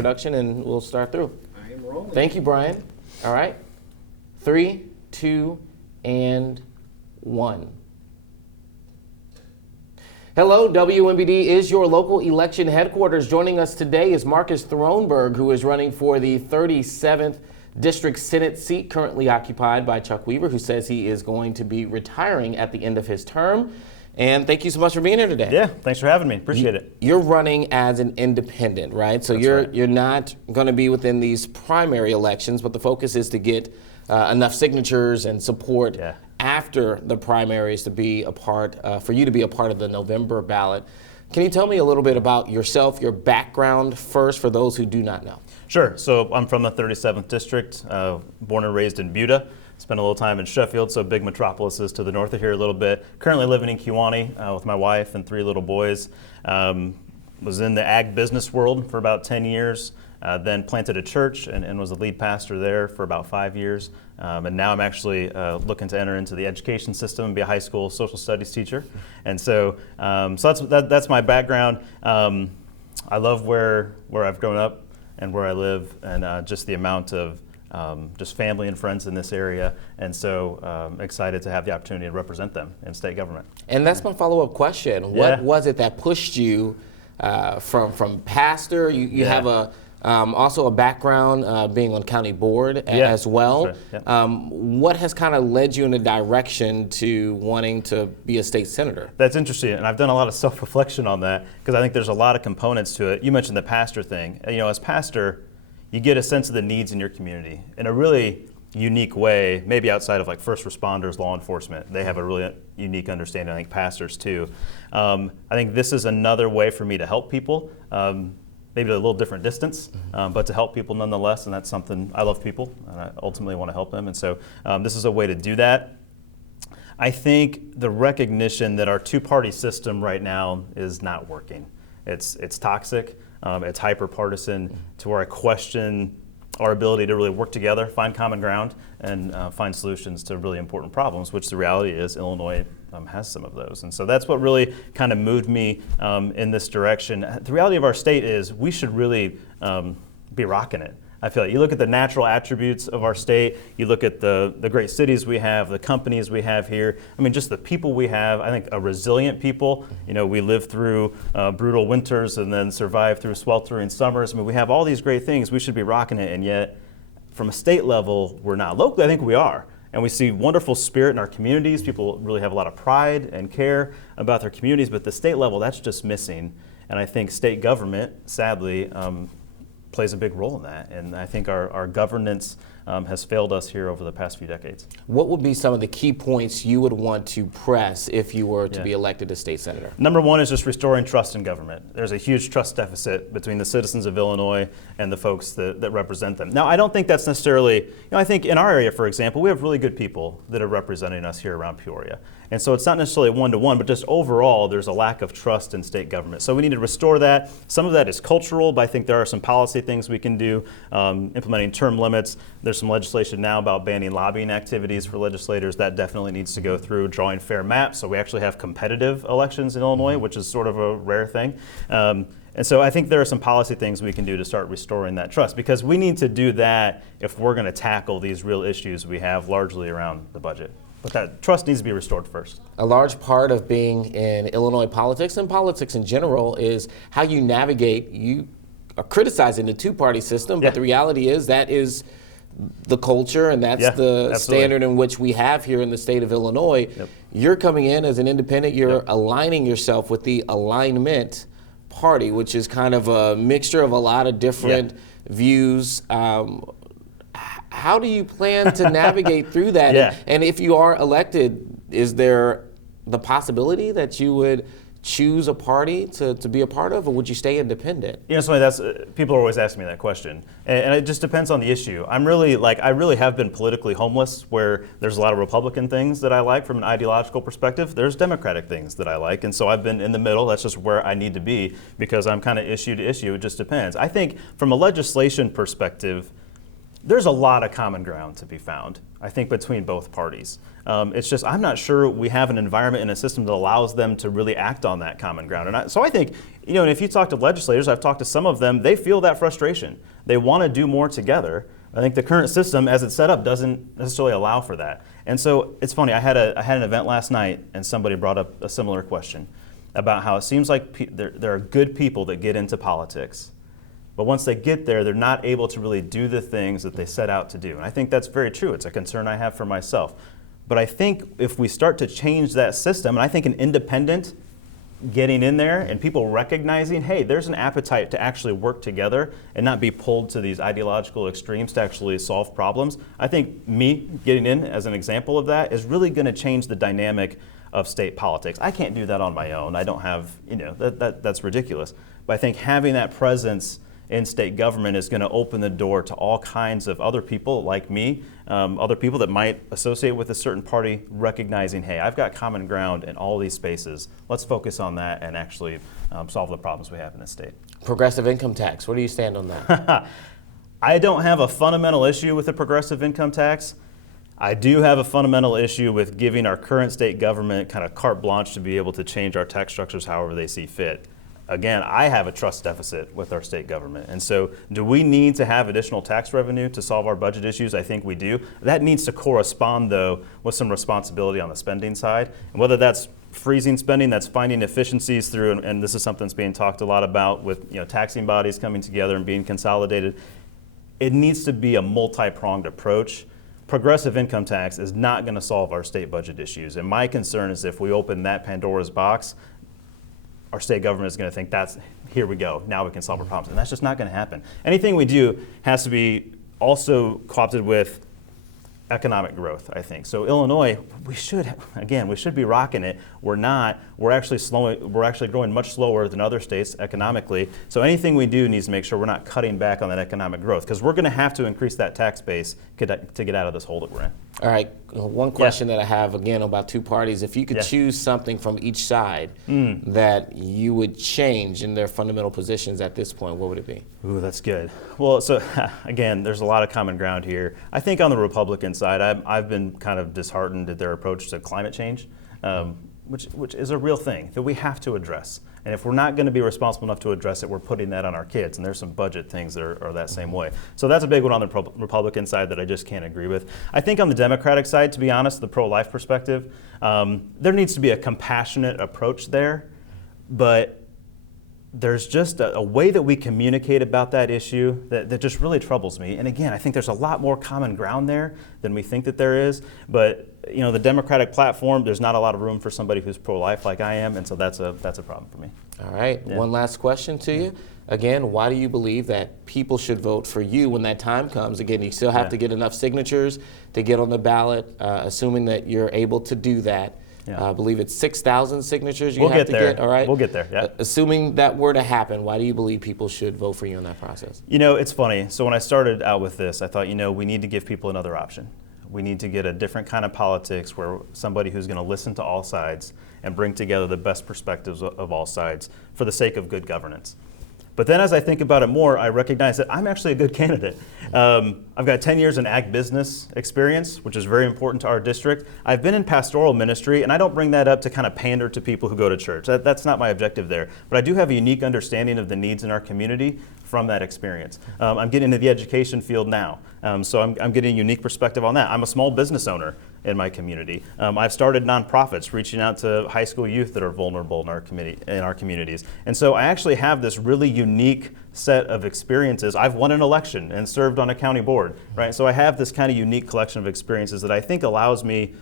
introduction, and we'll start through. I am rolling. Thank you, Brian. All right. 3, 2, and 1. Hello, WMBD is your local election headquarters. Joining us today is Marcus Throneburg, who is running for the 37th District Senate seat currently occupied by Chuck Weaver, who says he is going to be retiring at the end of his term. And thank you so much for being here today. Yeah, thanks for having me. Appreciate it. You're running as an independent, right? So you're not going to be within these primary elections, but the focus is to get enough signatures and support after the primaries to be a part, for you to be a part of the November ballot. Can you tell me a little bit about yourself, your background first, for those who do not know? Sure. So I'm from the 37th District, born and raised in Buda. Spent a little time in Sheffield, so big metropolises to the north of here a little bit. Currently living in Kewanee with my wife and 3 little boys. Was in the ag business world for about 10 years, then planted a church and was a lead pastor there for about 5 years. And now I'm actually looking to enter into the education system and be a high school social studies teacher. And so, that's my background. I love where I've grown up and where I live, and just the amount of just family and friends in this area, and so excited to have the opportunity to represent them in state government. And that's my follow-up question. What was it that pushed you from pastor? You have also a background being on county board as well. Sure. What has kind of led you in the direction to wanting to be a state senator? That's interesting, and I've done a lot of self-reflection on that because I think there's a lot of components to it. You mentioned the pastor thing. You know, as pastor, you get a sense of the needs in your community in a really unique way, maybe outside of like first responders, law enforcement. They have a really unique understanding, I think pastors too. I think this is another way for me to help people, maybe at a little different distance, but to help people nonetheless, and that's something, I love people, and I ultimately want to help them, and so this is a way to do that. I think the recognition that our two-party system right now is not working. It's toxic. It's hyper-partisan to where I question our ability to really work together, find common ground, and find solutions to really important problems, which the reality is Illinois has some of those. And so that's what really kind of moved me in this direction. The reality of our state is we should really be rocking it. I feel like you look at the natural attributes of our state, you look at the great cities we have, the companies we have here, I mean, just the people we have, I think a resilient people. You know, we live through brutal winters and then survive through sweltering summers. I mean, we have all these great things, we should be rocking it, and yet from a state level, we're not. Locally, I think we are. And we see wonderful spirit in our communities. People really have a lot of pride and care about their communities, but at the state level, that's just missing. And I think state government, sadly, plays a big role in that, and I think our governance has failed us here over the past few decades. What would be some of the key points you would want to press if you were to be elected as state senator? Number one is just restoring trust in government. There's a huge trust deficit between the citizens of Illinois and the folks that represent them. Now, I don't think that's necessarily, I think in our area, for example, we have really good people that are representing us here around Peoria. And so it's not necessarily one-to-one, but just overall, there's a lack of trust in state government. So we need to restore that. Some of that is cultural, but I think there are some policy things we can do, implementing term limits. There's some legislation now about banning lobbying activities for legislators. That definitely needs to go through. Drawing fair maps, so we actually have competitive elections in Illinois, which is sort of a rare thing. And so I think there are some policy things we can do to start restoring that trust, because we need to do that if we're going to tackle these real issues we have largely around the budget. But that trust needs to be restored first. A large part of being in Illinois politics and politics in general is how you navigate. You are criticizing the two-party system, but the reality is that is the culture, and that's the standard in which we have here in the state of Illinois. You're coming in as an independent. You're aligning yourself with the alignment party, which is kind of a mixture of a lot of different views. How do you plan to navigate through that? And if you are elected, is there the possibility that you would choose a party to be a part of, or would you stay independent? You know, something that's people are always asking me that question, and it just depends on the issue. I really have been politically homeless, where there's a lot of Republican things that I like from an ideological perspective. There's Democratic things that I like, and so I've been in the middle. That's just where I need to be, because I'm kind of issue to issue. It just depends. I think from a legislation perspective, there's a lot of common ground to be found, I think, between both parties. It's just I'm not sure we have an environment and a system that allows them to really act on that common ground. And so I think, and if you talk to legislators, I've talked to some of them, they feel that frustration. They want to do more together. I think the current system, as it's set up, doesn't necessarily allow for that. And so it's funny, I had an event last night, and somebody brought up a similar question about how it seems like there are good people that get into politics, but once they get there, they're not able to really do the things that they set out to do. And I think that's very true. It's a concern I have for myself. But I think if we start to change that system, and I think an independent getting in there and people recognizing, hey, there's an appetite to actually work together and not be pulled to these ideological extremes to actually solve problems. I think me getting in as an example of that is really going to change the dynamic of state politics. I can't do that on my own. I don't have, that's ridiculous. But I think having that presence in state government is going to open the door to all kinds of other people like me, other people that might associate with a certain party, recognizing, hey, I've got common ground in all these spaces. Let's focus on that and actually solve the problems we have in this state. Progressive income tax, where do you stand on that? I don't have a fundamental issue with the progressive income tax. I do have a fundamental issue with giving our current state government kind of carte blanche to be able to change our tax structures however they see fit. Again, I have a trust deficit with our state government. And so do we need to have additional tax revenue to solve our budget issues? I think we do. That needs to correspond, though, with some responsibility on the spending side. And whether that's freezing spending, that's finding efficiencies through, and this is something that's being talked a lot about with taxing bodies coming together and being consolidated. It needs to be a multi-pronged approach. Progressive income tax is not going to solve our state budget issues. And my concern is if we open that Pandora's box, our state government is going to think here we go, now we can solve our problems. And that's just not going to happen. Anything we do has to be also co-opted with economic growth, I think. So Illinois, we should be rocking it. We're not. We're actually growing much slower than other states economically. So anything we do needs to make sure we're not cutting back on that economic growth, because we're going to have to increase that tax base to get out of this hole that we're in. All right, one question that I have, again, about two parties. If you could choose something from each side that you would change in their fundamental positions at this point, what would it be? Ooh, that's good. Well, so again, there's a lot of common ground here. I think on the Republican side, I've been kind of disheartened at their approach to climate change, which is a real thing that we have to address. And if we're not going to be responsible enough to address it, we're putting that on our kids. And there's some budget things that are that same way. So that's a big one on the Republican side that I just can't agree with. I think on the Democratic side, to be honest, the pro-life perspective, there needs to be a compassionate approach there. But there's just a way that we communicate about that issue that just really troubles me. And again, I think there's a lot more common ground there than we think that there is. But the Democratic platform, there's not a lot of room for somebody who's pro-life like I am, and so that's a problem for me. All right, one last question to you. Again, why do you believe that people should vote for you when that time comes? Again, you still have to get enough signatures to get on the ballot, assuming that you're able to do that. I believe it's 6,000 signatures you have to get. All right, we'll get there. Yeah. Assuming that were to happen, why do you believe people should vote for you in that process? It's funny. So when I started out with this, I thought, we need to give people another option. We need to get a different kind of politics where somebody who's going to listen to all sides and bring together the best perspectives of all sides for the sake of good governance. But then as I think about it more, I recognize that I'm actually a good candidate. I've got 10 years in ag business experience, which is very important to our district. I've been in pastoral ministry, and I don't bring that up to kind of pander to people who go to church. That's not my objective there. But I do have a unique understanding of the needs in our community from that experience. I'm getting into the education field now, so I'm getting a unique perspective on that. I'm a small business owner in my community. I've started nonprofits reaching out to high school youth that are vulnerable in our communities. And so I actually have this really unique set of experiences. I've won an election and served on a county board, right? So I have this kind of unique collection of experiences that I think allows me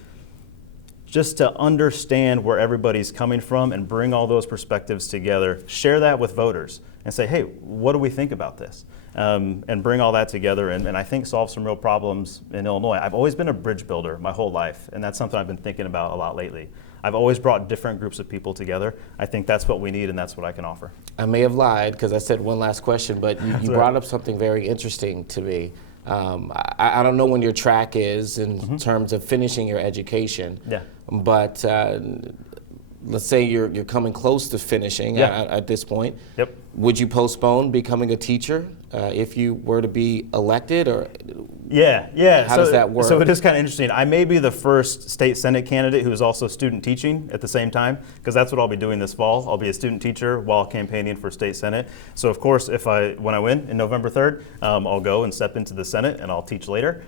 just to understand where everybody's coming from and bring all those perspectives together, share that with voters and say, hey, what do we think about this? And bring all that together and I think solve some real problems in Illinois. I've always been a bridge builder my whole life, and that's something I've been thinking about a lot lately. I've always brought different groups of people together. I think that's what we need, and that's what I can offer. I may have lied because I said one last question, but you brought up something very interesting to me. I don't know when your track is in terms of finishing your education, but let's say you're coming close to finishing at this point. Yep. Would you postpone becoming a teacher if you were to be elected, or Yeah. how does that work? So it is kind of interesting. I may be the first state senate candidate who is also student teaching at the same time, because that's what I'll be doing this fall. I'll be a student teacher while campaigning for state senate. So of course, when I win in November 3rd, I'll go and step into the Senate and I'll teach later.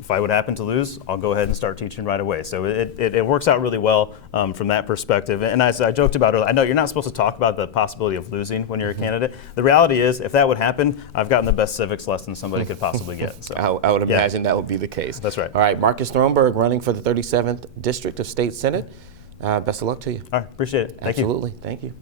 If I would happen to lose, I'll go ahead and start teaching right away. So it works out really well from that perspective. And as I joked about earlier, I know you're not supposed to talk about the possibility of losing when you're a candidate. The reality is, if that would happen, I've gotten the best civics lesson somebody could possibly get. So I would imagine that would be the case. That's right. All right, Marcus Throneburg, running for the 37th District of State Senate. Best of luck to you. All right, appreciate it. Thank you. Absolutely. Thank you.